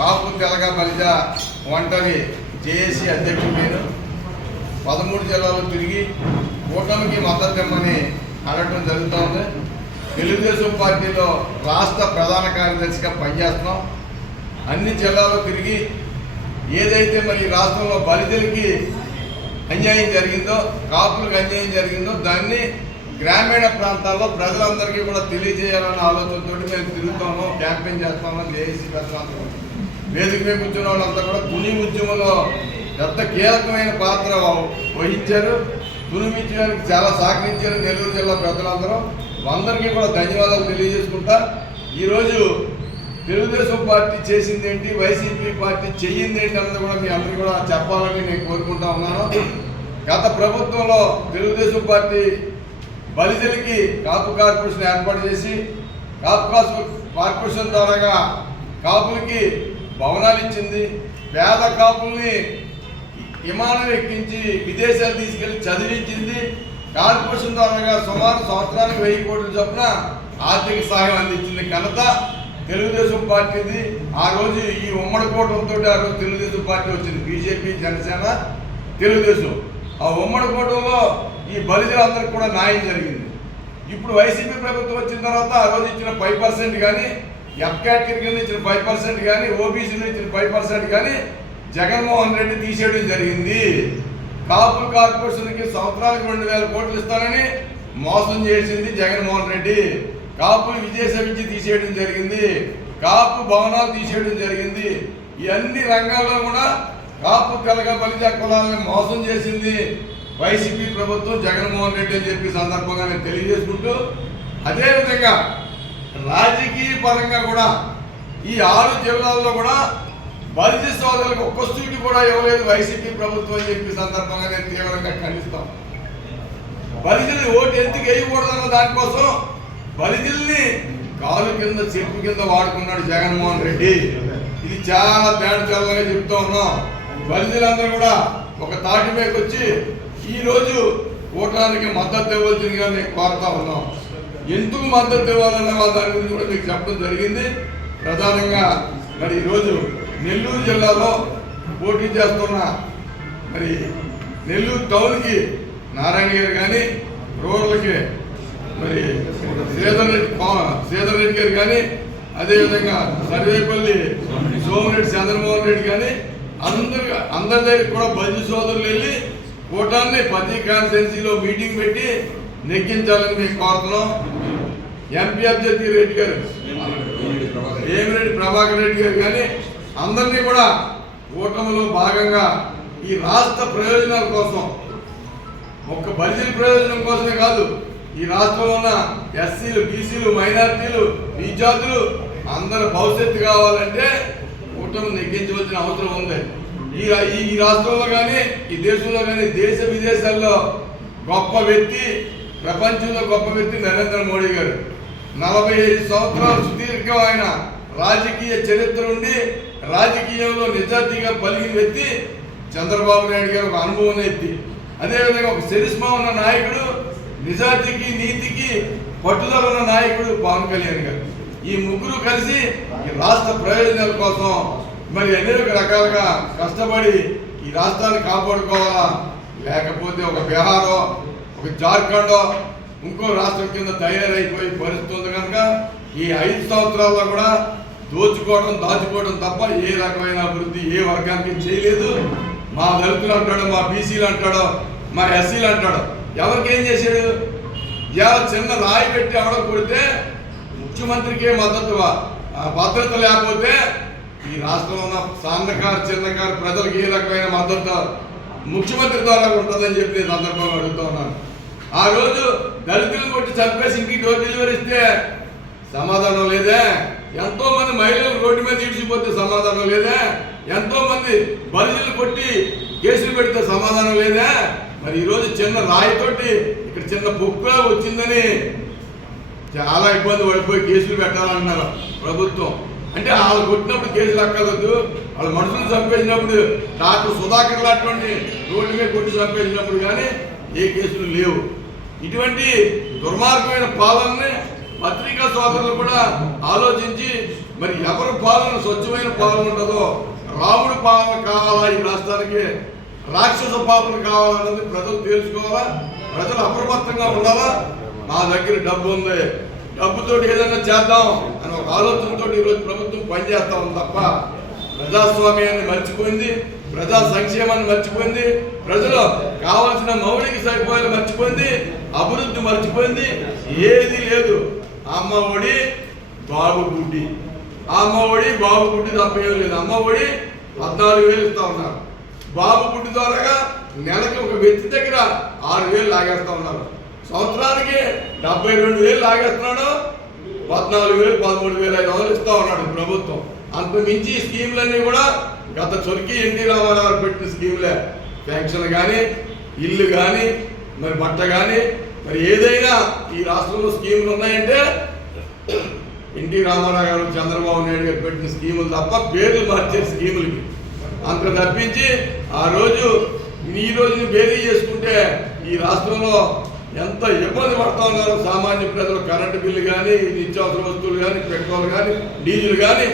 కాపు తెలగ బలిజ ఒంటరి జేఏసీ అధ్యక్షుడు నేను 13 జిల్లాలు తిరిగి కూటమికి మద్దతు ఇమ్మని అడగడం జరుగుతోంది. తెలుగుదేశం పార్టీలో రాష్ట్ర ప్రధాన కార్యదర్శిగా పనిచేస్తున్నాం. అన్ని జిల్లాలు తిరిగి ఏదైతే మరి రాష్ట్రంలో బలిజలకి అన్యాయం జరిగిందో, కాపులకు అన్యాయం జరిగిందో దాన్ని గ్రామీణ ప్రాంతాల్లో ప్రజలందరికీ కూడా తెలియజేయాలన్న ఆలోచనతో మేము తిరుగుతాము, క్యాంపెయిన్ చేస్తామని జేఏసీ పెద్దలందరూ వేదిక మీద కూర్చున్న వాళ్ళంతా కూడా తుని ఉద్యమంలో పెద్ద కీలకమైన పాత్ర వహించారు. తుని ఉద్యమానికి చాలా సహకరించారు నెల్లూరు జిల్లా పెద్దలందరూ. అందరికీ కూడా ధన్యవాదాలు తెలియజేసుకుంటా ఈరోజు తెలుగుదేశం పార్టీ చేసింది ఏంటి, వైసీపీ పార్టీ చెయ్యింది ఏంటి అన్నది కూడా మీ అందరికీ కూడా చెప్పాలని నేను కోరుకుంటా ఉన్నాను. గత ప్రభుత్వంలో తెలుగుదేశం పార్టీ బలిజలకి కాపు కార్పొరేషన్ ఏర్పాటు చేసి కాపు కార్పొరేషన్ ద్వారా కాపులకి భవనాలు ఇచ్చింది. పేద కాపుల్ని విమానం ఎక్కించి విదేశాలు తీసుకెళ్లి చదివించింది. కార్పొరేషన్ ద్వారా సుమారు సంవత్సరానికి 1000 కోట్ల చొప్పున ఆర్థిక సహాయం అందించింది. ఘనత తెలుగుదేశం పార్టీది. ఆ రోజు ఈ ఉమ్మడి కూటమితో ఆ రోజు తెలుగుదేశం పార్టీ వచ్చింది. బీజేపీ, జనసేన, తెలుగుదేశం. ఆ ఉమ్మడి కూటమిలో ఈ బలిజలందరికీ కూడా న్యాయం జరిగింది. ఇప్పుడు వైసీపీ ప్రభుత్వం వచ్చిన తర్వాత ఆ రోజు ఇచ్చిన 5% కానీ, ఎఫ్ కేటగిరీ కింద ఇచ్చిన 5% కానీ, ఓబీసీలో ఇచ్చిన 5% కానీ జగన్మోహన్ రెడ్డి తీసేయడం జరిగింది. కాపు కార్పొరేషన్కి సంవత్సరానికి 2000 కోట్లు ఇస్తానని మోసం చేసింది జగన్మోహన్ రెడ్డి. కాపు విదేశ విద్య తీసేయడం జరిగింది. కాపు భవనాలు తీసేయడం జరిగింది. ఈ అన్ని రంగాల్లో కూడా కాపు తెలగ బలిజ కులాలను మోసం చేసింది వైసీపీ ప్రభుత్వం, జగన్మోహన్ రెడ్డి అని చెప్పి సందర్భంగా నేను తెలియజేసుకుంటూ, అదేవిధంగా రాజకీయ పరంగా కూడా ఈ 6 జిల్లాల్లో కూడా బలిజ సోదరులకు ఒక్క సీటు కూడా ఇవ్వలేదు వైసీపీ ప్రభుత్వం అని చెప్పి సందర్భంగా నేను తీవ్రంగా ఖండిస్తాం. బలిజలు ఓటు ఎందుకు వేయకూడదన్న దానికోసం బలిజల్ని కాలు కింద చెట్టు కింద వాడుకున్నాడు జగన్మోహన్ రెడ్డి. ఇది చాలా తేడాగా చెప్తా ఉన్నాం. బలిజలందరూ కూడా ఒక తాటి మీదకి వచ్చి ఈరోజు కూటమికి మద్దతు ఇవ్వాల్సిందిగా మేము కోరుతా ఉన్నాం. ఎందుకు మద్దతు ఇవ్వాలన్న దాని గురించి కూడా మీకు చెప్పడం జరిగింది. ప్రధానంగా మరి ఈరోజు నెల్లూరు జిల్లాలో పోటీ చేస్తున్న మరి నెల్లూరు టౌన్కి నారాయణ గారు కానీ, రూరల్కి మరి శ్రీధర్ రెడ్డి గారు కానీ, అదేవిధంగా సర్వేపల్లి సోమిరెడ్డి చంద్రమోహన్ రెడ్డి కానీ అందరి దగ్గర కూడా బలిజ సోదరులు వెళ్ళి కూటాన్ని ప్రతి కాన్స్టిట్యున్సీలో మీటింగ్ పెట్టి నెగ్గించాలని మేము కోరుతున్నాం. ఎంపీ అభ్యర్థి రెడ్డి గారు, వేమిరెడ్డి ప్రభాకర్ రెడ్డి గారు కానీ అందరినీ కూడా కూటమిలో భాగంగా ఈ రాష్ట్ర ప్రయోజనాల కోసం, ఒక్క బలిజల ప్రయోజనం కోసమే కాదు, ఈ రాష్ట్రంలో ఉన్న ఎస్సీలు, బీసీలు, మైనారిటీలు, విద్యార్థులు అందరి భవిష్యత్తు కావాలంటే కూటమి నెగ్గించవలసిన అవసరం ఉంది. ఈ రాష్ట్రంలో కానీ ఈ దేశంలో కానీ దేశ విదేశాల్లో గొప్ప వ్యక్తి, ప్రపంచంలో గొప్ప వ్యక్తి నరేంద్ర మోడీ గారు. 45 సంవత్సరాలు సుదీర్ఘమైన రాజకీయ చరిత్ర ఉండి రాజకీయంలో నిజాయితీగా పలిగిన వ్యక్తి చంద్రబాబు నాయుడు గారు. ఒక అనుభవం వ్యక్తి. అదేవిధంగా ఒక చరిష్మా ఉన్న నాయకుడు, నిజాయితీకి నీతికి పట్టుదల ఉన్న నాయకుడు పవన్ కళ్యాణ్ గారు. ఈ ముగ్గురు కలిసి ఈ రాష్ట్ర ప్రయోజనాల కోసం మరి అనేక రకాలుగా కష్టపడి ఈ రాష్ట్రాన్ని కాపాడుకోవాలా, లేకపోతే ఒక బీహారో ఒక జార్ఖండో ఇంకో రాష్ట్రం కింద తయారైపోయి పరిస్థితి ఉంది. కనుక ఈ 5 సంవత్సరాల్లో కూడా దోచుకోవడం, దాచుకోవడం తప్ప ఏ రకమైన అభివృద్ధి ఏ వర్గానికి చేయలేదు. మా దళితులు అంటాడు, మా బీసీలు అంటాడు, మా ఎస్సీలు అంటాడు. ఎవరికి ఏం చేశాడు? ఇలా చిన్న రాయి పెట్టి ఎవడో కొడితే ముఖ్యమంత్రికే భద్రత లేకపోతే ఈ రాష్ట్రంలో ఉన్న సన్నకారు, చిన్నకారు ప్రజలకు ఏ రకమైన మద్దతు ముఖ్యమంత్రి ద్వారా ఉంటుందని చెప్పి సందర్భంగా అడుగుతూ ఉన్నాను. ఆ రోజు దళితులను కొట్టి చంపేసి ఇంటికి డోర్ డెలివరీ ఇస్తే సమాధానం లేదే. ఎంతో మంది మహిళలు రోడ్డు మీద ఈడ్చిపోతే సమాధానం లేదే. ఎంతో మంది బలిజలు కొట్టి కేసులు పెడితే సమాధానం లేదే. మరి ఈరోజు చిన్న రాయితోటి ఇక్కడ చిన్న బొక్కులా వచ్చిందని చాలా ఇబ్బంది పడిపోయి కేసులు పెట్టాలన్నారు ప్రభుత్వం. అంటే వాళ్ళు కొట్టినప్పుడు కేసులు అక్కర్లేదు, వాళ్ళు మనుషులు చంపేసినప్పుడు డాక్టర్ సుధాకర్ లాంటి రోడ్డు మీద కొట్టి చంపేసినప్పుడు కానీ ఏ కేసులు లేవు. ఇటువంటి దుర్మార్గమైన పాలనని పత్రికా సోదరులు కూడా ఆలోచించి మరి ఎవరి పాలన స్వచ్ఛమైన పాలన ఉండదో, రాముడి పాలన కావాలా ఈ రాష్ట్రానికి, రాక్షస పాలన కావాలన్నది ప్రజలు తెలుసుకోవాలా, ప్రజలు అప్రమత్తంగా ఉండాలా. మా దగ్గర డబ్బు ఉంది, డబ్బుతో ఏదైనా చేద్దాం అని ఒక ఆలోచనతో ఈరోజు ప్రభుత్వం పనిచేస్తా ఉంది తప్ప ప్రజాస్వామ్యాన్ని మర్చిపోయింది, ప్రజా సంక్షేమాన్ని మర్చిపోయింది, ప్రజలు కావాల్సిన మౌలిక సదుపాయాలు మర్చిపోయింది, అభివృద్ధి మర్చిపోయింది. ఏది లేదు. అమ్మ ఒడి బాబు గుడ్డి, అమ్మ ఒడి బాబు గుడ్డి తప్ప ఏం లేదు. అమ్మ ఒడి 14,000 ఇస్తా ఉన్నారు. బాబు గుడ్డి ద్వారా నెలకి ఒక వ్యక్తి దగ్గర 6,000 లాగేస్తా ఉన్నారు. సంవత్సరానికి 72,000 లాగేస్తున్నాడు. 14,000 13,500 ఇస్తా ఉన్నాడు ప్రభుత్వం. అంత మించి స్కీములన్నీ కూడా గత చొరికి ఎన్టీ రామారావు పెట్టిన స్కీములే. పెన్షన్ కానీ, ఇల్లు కానీ, మరి బట్ట కానీ, మరి ఏదైనా ఈ రాష్ట్రంలో స్కీములు ఉన్నాయంటే ఎన్టీ రామారావు గారు, చంద్రబాబు నాయుడు గారు పెట్టిన స్కీములు తప్ప పేర్లు మార్చే స్కీములకి అంత తప్పించి ఆ రోజు ఈ రోజుని బేరీ చేసుకుంటే ఈ రాష్ట్రంలో ఎంత ఇబ్బంది పడుతూ ఉన్నారు సామాన్య ప్రజలు. కరెంటు బిల్లు కానీ, నిత్యావసర వస్తువులు కానీ, పెట్రోల్ కానీ, డీజిల్ కానీ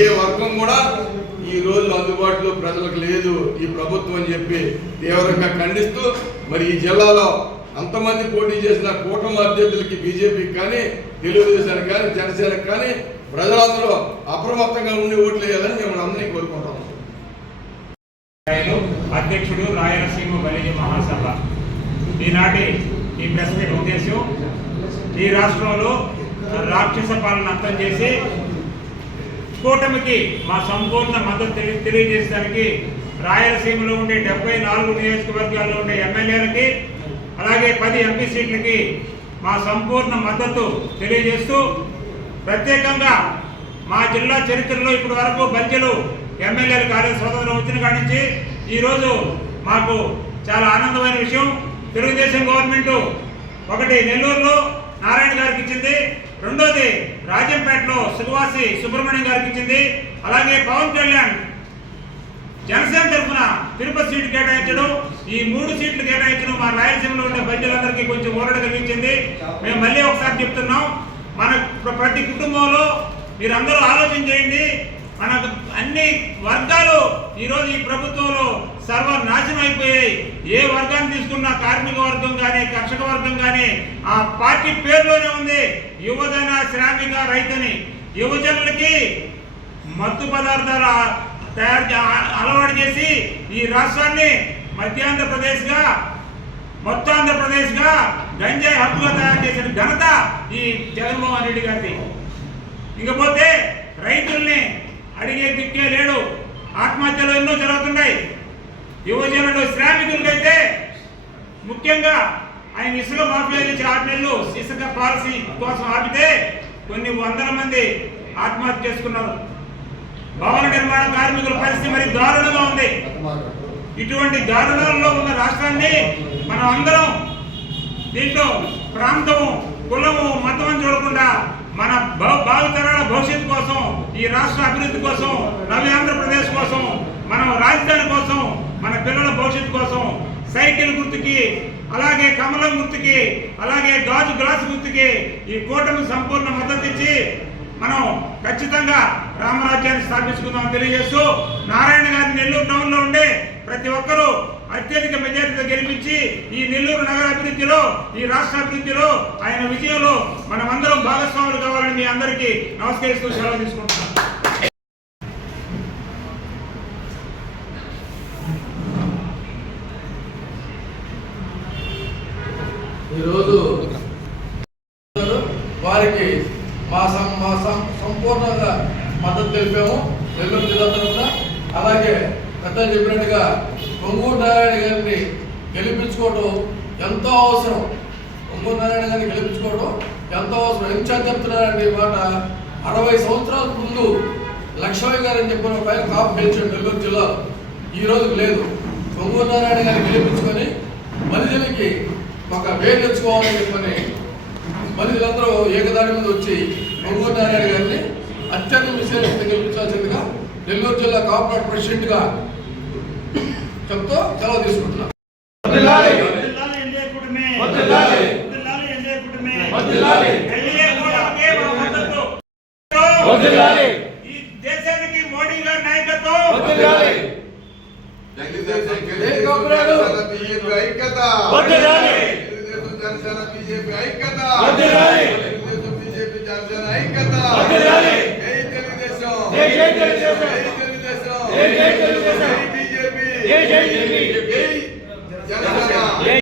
ఏ వర్గం కూడా ఈ రోజు అందుబాటులో ప్రజలకు లేదు ఈ ప్రభుత్వం అని చెప్పి తీవ్రంగా ఖండిస్తూ, మరి ఈ జిల్లాలో అంతమంది పోటీ చేసిన కూటమి అభ్యర్థులకి, బీజేపీకి కానీ, తెలుగుదేశానికి కానీ, జనసేనకి కానీ ప్రజలందరూ అప్రమత్తంగా ఉండి ఓట్లు వేయాలని మేము అందరినీ కోరుకుంటాం. అధ్యక్షుడు రాయలసీమ బలిజ మహాసభ ఈనాటి ఈ ప్రెస్ మీట్ ఉద్దేశం ఈ రాష్ట్రంలో రాక్షస పాలన అంతం చేసి కూటమికి మా సంపూర్ణ మద్దతు తెలియజేయడానికి రాయలసీమలో ఉండే 74 నియోజకవర్గాల్లో ఉండే ఎమ్మెల్యేలకి అలాగే 10 ఎంపీ సీట్లకి మా సంపూర్ణ మద్దతు తెలియజేస్తూ ప్రత్యేకంగా మా జిల్లా చరిత్రలో ఇప్పటి వరకు బలిజలు ఎమ్మెల్యేలు కార్య స్వతంత్రం వచ్చిన కాడి నుంచి ఈరోజు మాకు చాలా ఆనందమైన విషయం. తెలుగుదేశం గవర్నమెంట్ ఒకటి నెల్లూరులో నారాయణ గారికి ఇచ్చింది, రెండోది రాజంపేటలో సుఖవాసి సుబ్రహ్మణ్యం గారికి ఇచ్చింది, అలాగే పవన్ కళ్యాణ్ జనసేన తరఫున తిరుపతి సీటు కేటాయించడం, ఈ 3 సీట్లు కేటాయించడం మా రాయలసీమలో ఉండే ప్రజలందరికీ కొంచెం ఊరట కలిగించింది. మేము మళ్ళీ ఒకసారి చెప్తున్నాం, మన ప్రతి కుటుంబంలో మీరందరూ ఆలోచన చేయండి. మన అన్ని వర్గాలు ఈరోజు ఈ ప్రభుత్వంలో సర్వనాశనం అయిపోయాయి. ఏ వర్గాన్ని తీసుకున్నా కార్మిక వర్గం కానీ, కర్షక వర్గం కానీ ఆ పార్టీ పేరులోనే ఉంది యువజన శ్రామిక రైతని. యువజనులకి మత్తు పదార్థాల అలవాటు చేసి ఈ రాష్ట్రాన్ని మధ్యాంధ్రప్రదేశ్గా, మొత్తాంధ్రప్రదేశ్గా గంజాయి హక్కుగా తయారు చేసిన ఘనత ఈ జగన్మోహన్ రెడ్డి గారిది. ఇంకపోతే రైతుల్ని అడిగే దిక్కే లేడు. ఆత్మహత్యలు ఎన్నో జరుగుతున్నాయి. యువజనులు శ్రామికులకైతే ముఖ్యంగా ఆయన ఇసుక మాఫియా నుంచి 6 నెలలు ఇసుక పాలసీ కోసం ఆపితే కొన్ని వందల మంది ఆత్మహత్య చేసుకున్నారు. భవన నిర్మాణ కార్మికుల పరిస్థితి మరి దారుణంగా ఉంది. ఇటువంటి దారుణాల్లో ఉన్న రాష్ట్రాన్ని మనం అందరం దీంట్లో ప్రాంతము, కులము, మతం చూడకుండా మన భావితరాల భవిష్యత్తు కోసం, ఈ రాష్ట్ర అభివృద్ధి కోసం, నవి ఆంధ్రప్రదేశ్ కోసం, మనం రాజధాని కోసం, మన పిల్లల భవిష్యత్తు కోసం సైకిల్ గుర్తుకి, అలాగే కమలం గుర్తుకి, అలాగే గాజు గ్లాసు గుర్తుకి ఈ కూటమి సంపూర్ణ మద్దతు ఇచ్చి మనం ఖచ్చితంగా రామరాజ్యాన్ని స్థాపించుకుందామని తెలియజేస్తూ, నారాయణ గారి నెల్లూరు టౌన్లో ఉండే ప్రతి ఒక్కరూ అత్యధిక మెజారిటీతో గెలిపించి ఈ నెల్లూరు నగర అభివృద్ధిలో, ఈ రాష్ట్ర అభివృద్ధిలో, ఆయన విజయంలో మనమందరం భాగస్వాములు కావాలని మీ అందరికీ నమస్కరిస్తూ సెలవు తీసుకుంటున్నాం. ఈరోజు వారికి మా సంపూర్ణంగా మద్దతు తెలిపాము నెల్లూరు జిల్లా తరఫున. అలాగే పెద్దలు చెప్పినట్టుగా పొంగూరు నారాయణ గారిని గెలిపించుకోవడం ఎంతో అవసరం. పొంగూరు నారాయణ గారిని గెలిపించుకోవడం ఎంతో అవసరం. ఎంత చెప్తున్నారండి ఈ మాట, 60 సంవత్సరాల ముందు లక్ష్మయ్య గారు అని చెప్పిన ఒక ఆయన కాపు గెలిచాడు నెల్లూరు జిల్లాలో. ఈ రోజు లేదు. పొంగూరు నారాయణ గారిని గెలిపించుకొని మనుషులకి ఒక వేరు తెచ్చుకోవాలని చెప్పని మనుషులందరూ ఏకదాని మీద వచ్చి పొంగూరు నారాయణ గారిని అత్యంత విశేషంగా గెలిపించాల్సిందిగా నెల్లూరు జిల్లా కార్పొరేట్ ప్రెసిడెంట్ గా చెప్తూ సెలవు తీసుకుంటున్నాం. ఎన్డీఏ తెలుగుదేశం కాపురాడు. జనసేన బీజేపీ ఐక్యత. వర్ధిల్లాలి. తెలుగుదేశం జనసేన బీజేపీ ఐక్యత. వర్ధిల్లాలి. తెలుగుదేశం బీజేపీ జనసేన ఐక్యత. వర్ధిల్లాలి. జై తెలుగుదేశం. జై జై తెలుగుదేశం. జై తెలుగుదేశం. జై జై తెలుగుదేశం. జై బీజేపీ. జై జై బీజేపీ. జై జనసేన.